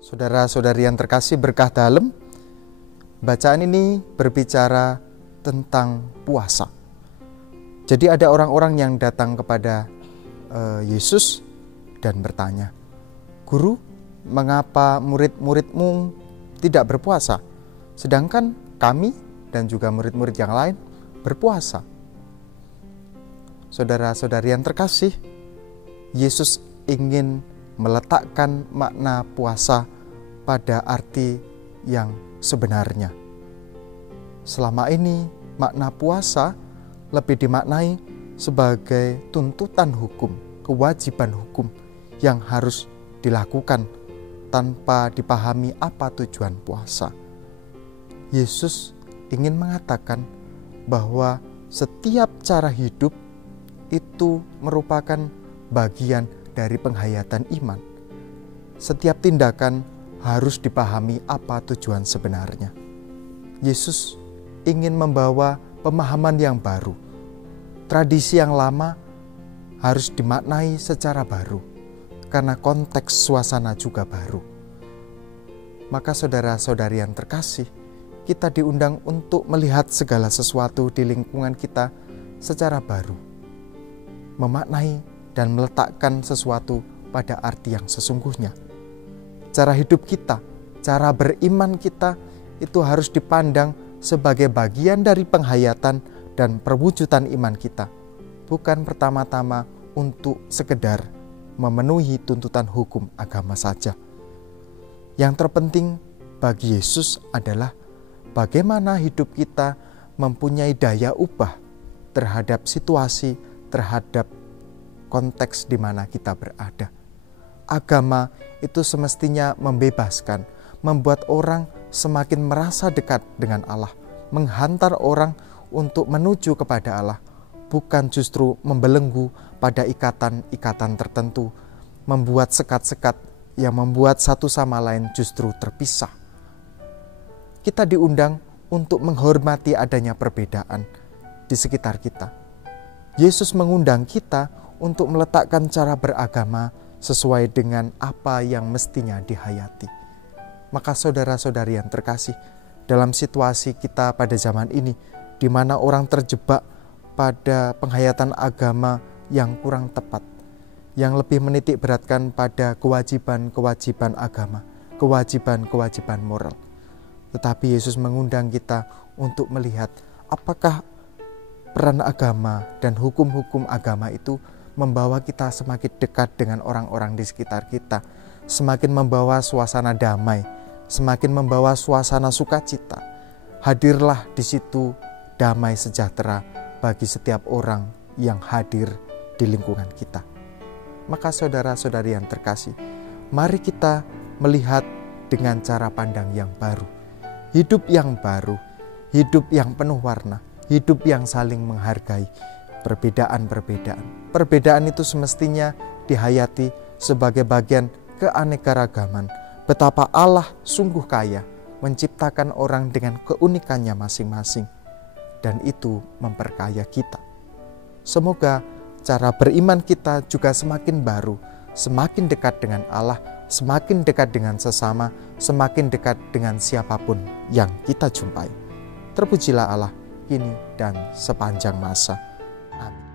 Saudara-saudari yang terkasih berkah dalam, bacaan ini berbicara tentang puasa. Jadi ada orang-orang yang datang kepada Yesus dan bertanya, "Guru, mengapa murid-muridmu tidak berpuasa, sedangkan kami dan juga murid-murid yang lain berpuasa?" Saudara-saudari yang terkasih, Yesus ingin meletakkan makna puasa pada arti yang sebenarnya. Selama ini makna puasa lebih dimaknai sebagai tuntutan hukum, kewajiban hukum yang harus dilakukan tanpa dipahami apa tujuan puasa. Yesus ingin mengatakan bahwa setiap cara hidup itu merupakan bagian dari penghayatan iman. Setiap tindakan harus dipahami apa tujuan sebenarnya. Yesus ingin membawa pemahaman yang baru. Tradisi yang lama harus dimaknai secara baru, karena konteks suasana juga baru. Maka saudara-saudari yang terkasih, kita diundang untuk melihat segala sesuatu di lingkungan kita secara baru, memaknai dan meletakkan sesuatu pada arti yang sesungguhnya. Cara hidup kita, cara beriman kita itu harus dipandang sebagai bagian dari penghayatan dan perwujudan iman kita, bukan pertama-tama untuk sekedar memenuhi tuntutan hukum agama saja. Yang terpenting bagi Yesus adalah bagaimana hidup kita mempunyai daya ubah terhadap situasi, terhadap konteks di mana kita berada. Agama itu semestinya membebaskan, membuat orang semakin merasa dekat dengan Allah, menghantar orang untuk menuju kepada Allah, bukan justru membelenggu pada ikatan-ikatan tertentu, membuat sekat-sekat yang membuat satu sama lain justru terpisah. Kita diundang untuk menghormati adanya perbedaan di sekitar kita. Yesus mengundang kita untuk meletakkan cara beragama sesuai dengan apa yang mestinya dihayati. Maka saudara-saudari yang terkasih, dalam situasi kita pada zaman ini, di mana orang terjebak pada penghayatan agama yang kurang tepat, yang lebih menitik beratkan pada kewajiban-kewajiban agama, kewajiban-kewajiban moral. Tetapi Yesus mengundang kita untuk melihat apakah peran agama dan hukum-hukum agama itu membawa kita semakin dekat dengan orang-orang di sekitar kita, semakin membawa suasana damai, semakin membawa suasana sukacita. Hadirlah di situ damai sejahtera bagi setiap orang yang hadir di lingkungan kita. Maka saudara-saudari yang terkasih, mari kita melihat dengan cara pandang yang baru, hidup yang baru, hidup yang penuh warna, hidup yang saling menghargai perbedaan-perbedaan. Perbedaan itu semestinya dihayati sebagai bagian keanekaragaman. Betapa Allah sungguh kaya menciptakan orang dengan keunikannya masing-masing, dan itu memperkaya kita. Semoga cara beriman kita juga semakin baru, semakin dekat dengan Allah, semakin dekat dengan sesama, semakin dekat dengan siapapun yang kita jumpai. Terpujilah Allah kini dan sepanjang masa. Amin.